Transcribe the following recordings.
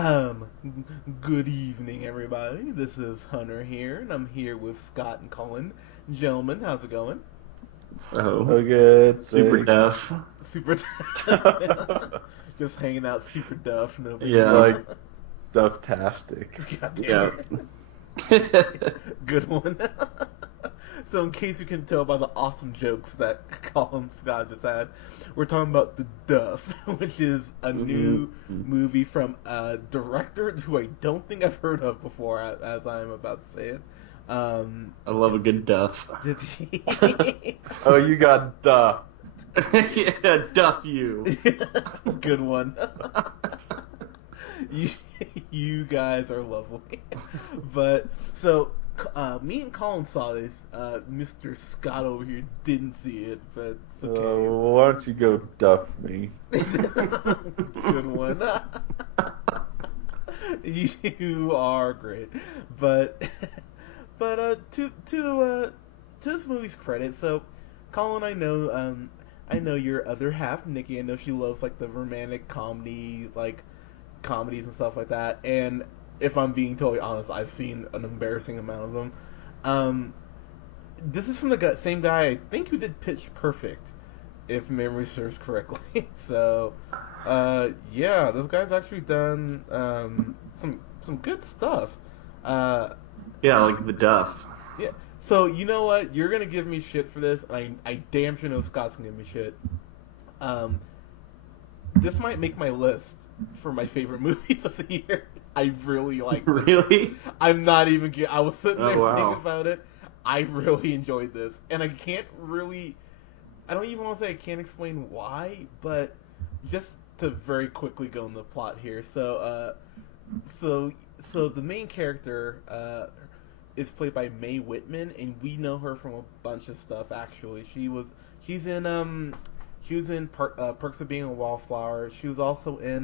Um, Good evening, everybody. This is Hunter here, and I'm here with Scott and Colin. Gentlemen, how's it going? Oh, Oh, good, super thanks. Duff. Super. Just hanging out, super Duff, no big Yeah, deal. Like, Duff-tastic. God yeah. damn it. Good one. So, in case you can tell by the awesome jokes that Colin and Scott just had, we're talking about The Duff, which is a new Mhm. movie from a director who I don't think I've heard of before, as I'm about to say it. I love a good Duff. Did he? Oh, you got Duff. Yeah, Duff you. Good one. you, you guys are lovely. But so me and Colin saw this. Mr. Scott over here didn't see it, but it's okay. Why don't you go Duff me? Good one. You are great, but to this movie's credit, so Colin, I know your other half, Nikki. I know she loves like the romantic comedy, like comedies and stuff like that. And if I'm being totally honest, I've seen an embarrassing amount of them. Um, this is from the same guy I think who did Pitch Perfect, if memory serves correctly. So, yeah, this guy's actually done some good stuff. Uh, Yeah, like the Duff. yeah. So you know what? You're gonna give me shit for this. I damn sure know Scott's gonna give me shit. Um, this might make my list for my favorite movies of the year. I really like this. Really? I'm not even kidding. I was sitting Oh, there thinking wow. about it. I really enjoyed this, and I can't really. I don't even want to say I can't explain why, but just to very quickly go in the plot here. So so the main character is played by Mae Whitman, and we know her from a bunch of stuff. Actually, she's in Perks of Being a Wallflower. She was also in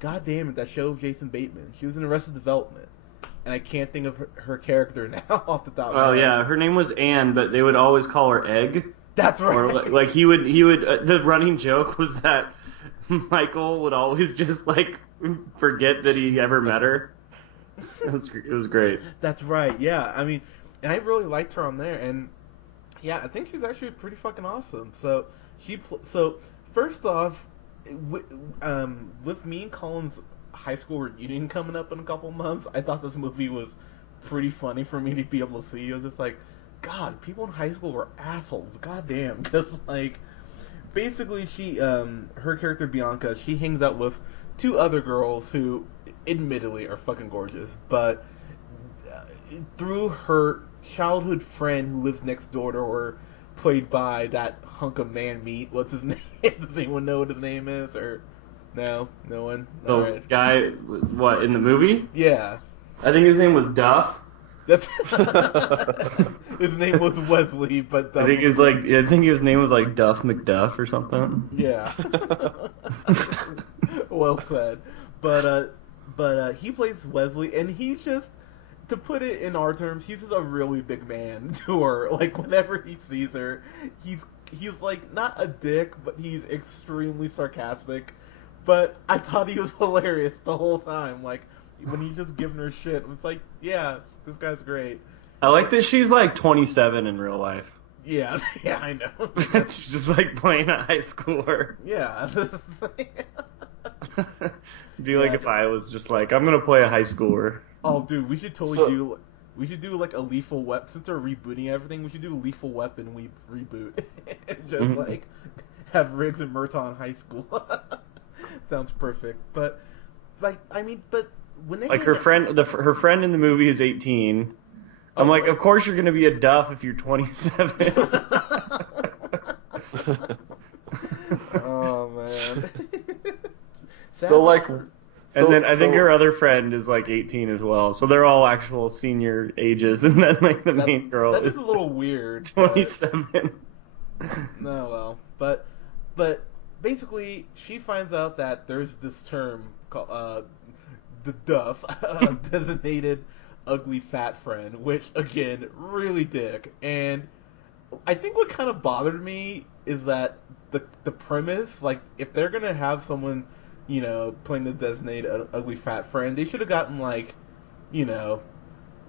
God damn it, that show of Jason Bateman. She was in Arrested Development, and I can't think of her character now off the top of Oh my head. yeah, her name was Anne, but they would always call her Egg. That's Or right. like he would. The running joke was that Michael would always just like forget that he ever met her. It was great. That's right. Yeah, I mean, and I really liked her on there, and yeah, I think she's actually pretty fucking awesome. So first off, with, with me and Colin's high school reunion coming up in a couple months, I thought this movie was pretty funny for me to be able to see. It was just like, God, people in high school were assholes. God damn, because like basically her character Bianca, she hangs out with two other girls who admittedly are fucking gorgeous, but through her childhood friend who lives next door to her, played by that hunk of man meat. What's his name? Does anyone know what his name is? Or no, no one. All The right. guy, what in the movie? Yeah, I think his name was Duff. that's his name was Wesley, but I think his name was like Duff McDuff or something. yeah. Well said. But he plays Wesley, and he's just, to put it in our terms, he's just a really big man to her. Like whenever he sees her, he's he's like not a dick, but he's extremely sarcastic. But I thought he was hilarious the whole time. Like when he's just giving her shit, it was like, yeah, this guy's great. I like that she's like 27 in real life. Yeah, yeah, I know. She's just like playing a high schooler. Yeah. It'd be like Yeah. if I was just like, I'm gonna play a high schooler. Oh, dude, we should totally So- do. We should do like a Lethal Weapon. Since they're rebooting everything, we should do a Lethal Weapon reboot. Just Mhm. like have Riggs and Murtaugh in high school. Sounds perfect. But like, I mean, but when they Like get her that- friend, her friend in the movie is 18. I'm Oh, like, right. of course you're gonna be a Duff if you're 27. Oh man. So, like, And then I think so- her other friend is like 18 as well. So they're all actual senior ages, and then like the main girl that is is a little weird. but- 27. No, well, but basically, she finds out that there's this term called the Duff, designated ugly fat friend, which again, really dick. And I think what kind of bothered me is that the premise, like, if they're gonna have someone playing the designated ugly fat friend. They should have gotten like, you know,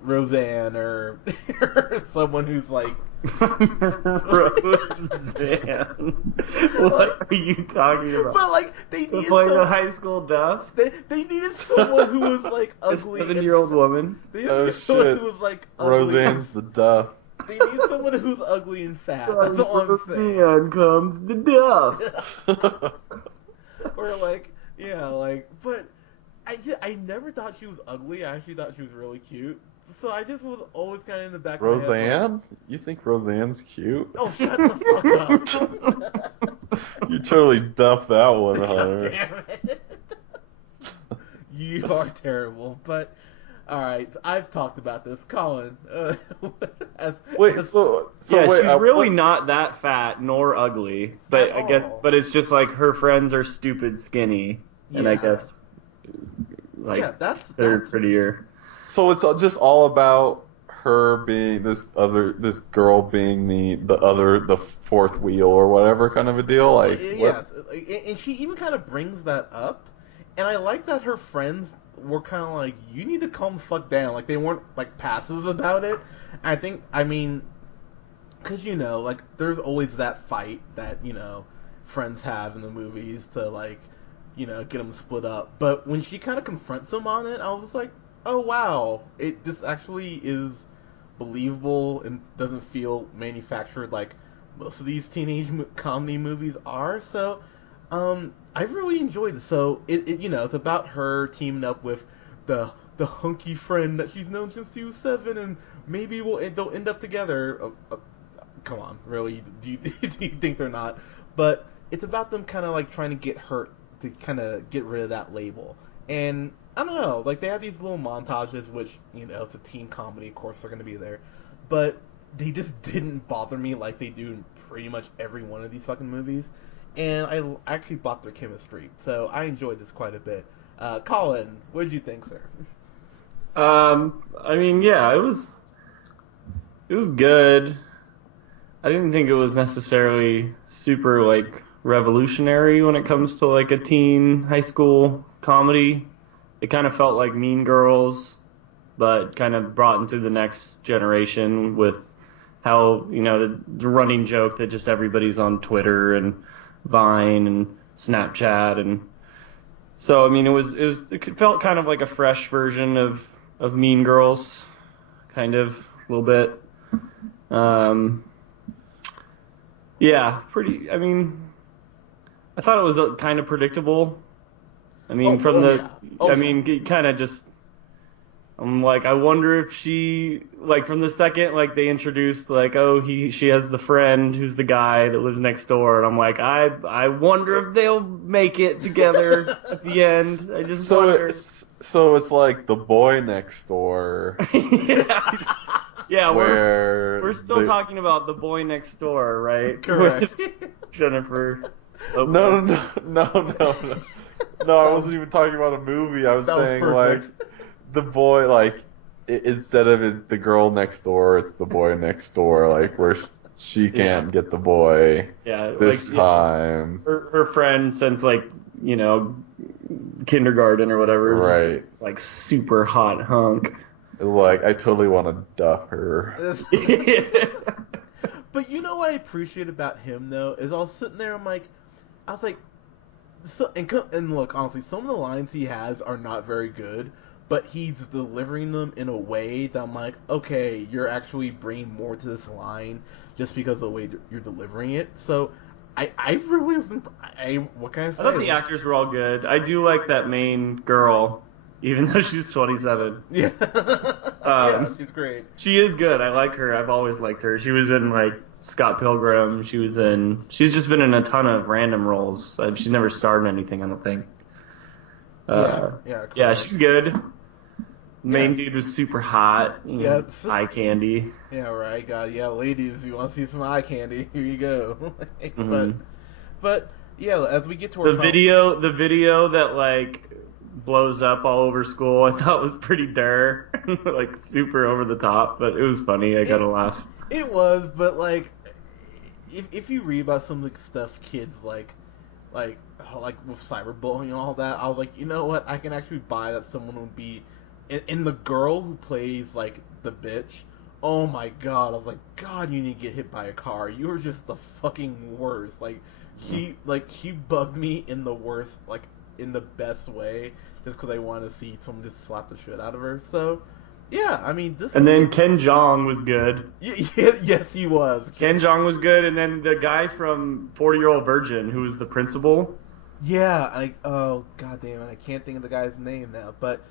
Roseanne or, or someone who's like Roseanne. What are you talking about? But like they needed playing a high school Duff. They needed someone who was like ugly. A 7-year-old woman. They needed someone who was like ugly. Roseanne's the Duff. They need someone who's ugly and fat. That's all I'm saying. Roseanne comes the Duff. Or like, yeah, like, but I never thought she was ugly. I actually thought she was really cute. So I just was always kind of in the back of my head. Roseanne? You think Roseanne's cute? Oh, shut the fuck up. You totally duffed that one, Hunter. God damn it. You are terrible, but alright, I've talked about this. Colin, so yeah, wait, she's really not that fat nor ugly, but I guess, but it's just like her friends are stupid skinny, and I guess like they're prettier. So it's just all about her being this girl being the fourth wheel or whatever kind of a deal, like yeah, and she even kind of brings that up, and I like that her friends were kind of like, you need to calm the fuck down, like they weren't like passive about it. I mean, because like there's always that fight that friends have in the movies to like get them split up, but when she kind of confronts them on it, I was just like, oh wow, this actually is believable and doesn't feel manufactured like most of these teenage comedy movies are. So I really enjoyed it. So it's about her teaming up with the hunky friend that she's known since she was 7, and maybe they'll end up together. Come on, really? Do you think they're not? But it's about them kind of like trying to get her to kind of get rid of that label. And I don't know, like they have these little montages, which it's a teen comedy, of course they're gonna be there, but they just didn't bother me like they do in pretty much every one of these fucking movies, and I actually bought their chemistry, so I enjoyed this quite a bit. Colin, what did you think, sir? I mean, yeah, it was good. I didn't think it was necessarily super like revolutionary when it comes to like a teen high school comedy. It kind of felt like Mean Girls, but kind of brought into the next generation with how, the running joke that just everybody's on Twitter and Vine and Snapchat. And so, I mean, it felt kind of like a fresh version of Mean Girls, kind of, a little bit. Yeah, I mean, I thought it was kind of predictable. I mean, kind of just, I'm like, I wonder if she, like, from the second, like, they introduced, like, she has the friend who's the guy that lives next door, and I'm like, I wonder if they'll make it together at the end. I just wonder. So it's like the boy next door. Yeah, where we're still talking about the boy next door, right? Correct. With Jennifer. No. No, I wasn't even talking about a movie. I was saying, like, the boy, like, instead of the girl next door, it's the boy next door, like, where she can't get the boy this time. Her friend since, like, kindergarten or whatever. Right. It's like super hot hunk. It was like, I totally want to duff her. But you know what I appreciate about him, though, is I was sitting there, I was like, so, and look, honestly, some of the lines he has are not very good, but he's delivering them in a way that I'm like, okay, you're actually bringing more to this line just because of the way you're delivering it. So I really was. What can I say? I thought the actors were all good. I do like that main girl, even though she's 27. Yeah, yeah, she's great. She is good. I like her. I've always liked her. She was in like Scott Pilgrim. She's just been in a ton of random roles. She's never starred in anything, I don't think. Yeah, she's good. Main dude was super hot. Yeah, eye candy. Yeah, right. God, yeah, ladies, you want to see some eye candy? Here you go. But yeah, as we get to our the video that like blows up all over school, I thought was pretty like super over the top, but it was funny. I got a laugh. It was, but like, if you read about some of the stuff kids like like with cyberbullying and all that. I was like, you know what? I can actually buy that someone would be, in the girl who plays like the bitch. Oh my god! I was like, God, you need to get hit by a car. You were just the fucking worst. She bugged me in the worst, like in the best way, just because I wanted to see someone just slap the shit out of her. So, yeah, I mean this. And then Ken Jeong was good. Yes, he was. Ken Jeong was good, and then the guy from 40-Year-Old Virgin, who was the principal. Yeah, oh god damn it, I can't think of the guy's name now, but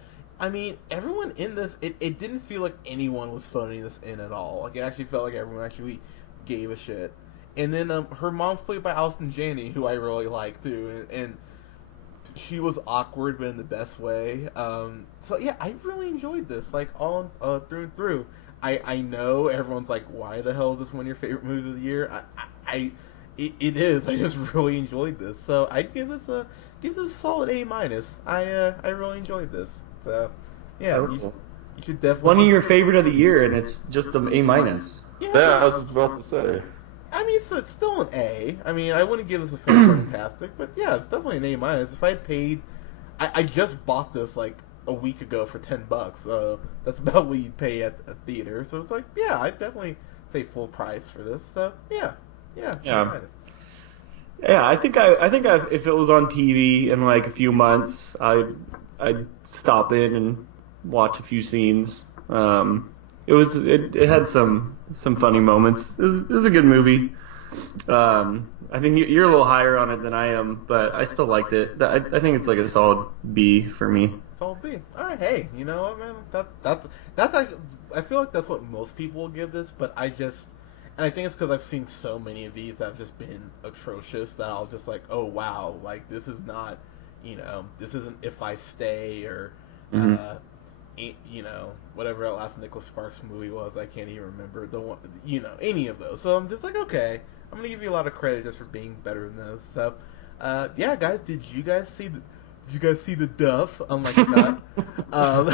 I mean, everyone in this, it didn't feel like anyone was phoning this in at all. Like, it actually felt like everyone actually gave a shit. And then her mom's played by Alison Janney, who I really like too, and she was awkward, but in the best way. So yeah, I really enjoyed this, like all through and through. I know everyone's like, why the hell is this one of your favorite movies of the year? It is. I just really enjoyed this, so I'd give this a solid A-. I really enjoyed this. So yeah, you should definitely. One of your favorite of the year, and it's just an A-. Yeah, I was just about to say. I mean, it's still an A. I mean, I wouldn't give this a fantastic, but yeah, it's definitely an A-. If I paid, I just bought this like a week ago for $10. So that's about what you'd pay at a theater. So it's like, yeah, I'd definitely say full price for this. So yeah. Yeah, I think if it was on TV in like a few months, I'd stop in and watch a few scenes. It had some funny moments. It was a good movie. I think you're a little higher on it than I am, but I still liked it. I think it's like a solid B for me. Solid B. All right, hey, you know what, man? That's actually, I feel like that's what most people will give this, but and I think it's because I've seen so many of these that have just been atrocious that I'll just like, oh wow, like this is not, this isn't If I Stay or, whatever that last Nicholas Sparks movie was. I can't even remember the one, any of those. So I'm just like, okay, I'm gonna give you a lot of credit just for being better than those. So, yeah, guys, did you guys see the Duff? Unlike Scott. I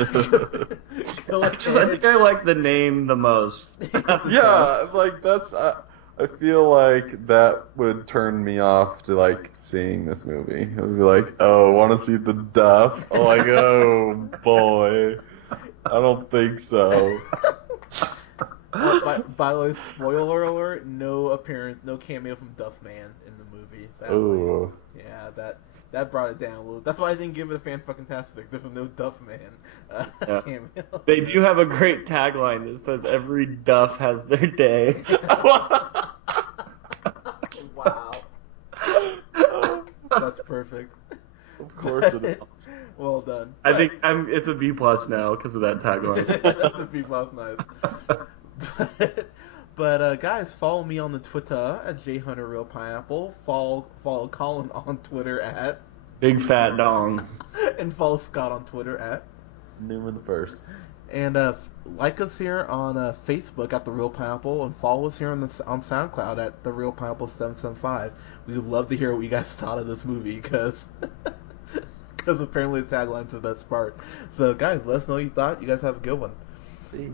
think I like the name the most. Yeah, like that's. I feel like that would turn me off to like seeing this movie. It would be like, oh, want to see the Duff? I'm like, oh boy, I don't think so. By the way, spoiler alert: no cameo from Duff Man in the movie. Ooh. Yeah, that brought it down a little. That's why I didn't give it a fan-fucking-tastic. There was no Duff Man cameo. They do have a great tagline that says, "Every Duff has their day." Wow. That's perfect. Of course it is. Well done. I think it's a B+ now because of that tagline. That's a B+, nice. But guys, follow me on the Twitter at jhunterrealpineapple. Follow Colin on Twitter at Big Fat Dong. And follow Scott on Twitter at Newman the First. And like us here on Facebook at The Real Pineapple, and follow us here on SoundCloud at The Real Pineapple 775. We would love to hear what you guys thought of this movie, because apparently the tagline's the best part. So guys, let us know what you thought. You guys have a good one. Peace.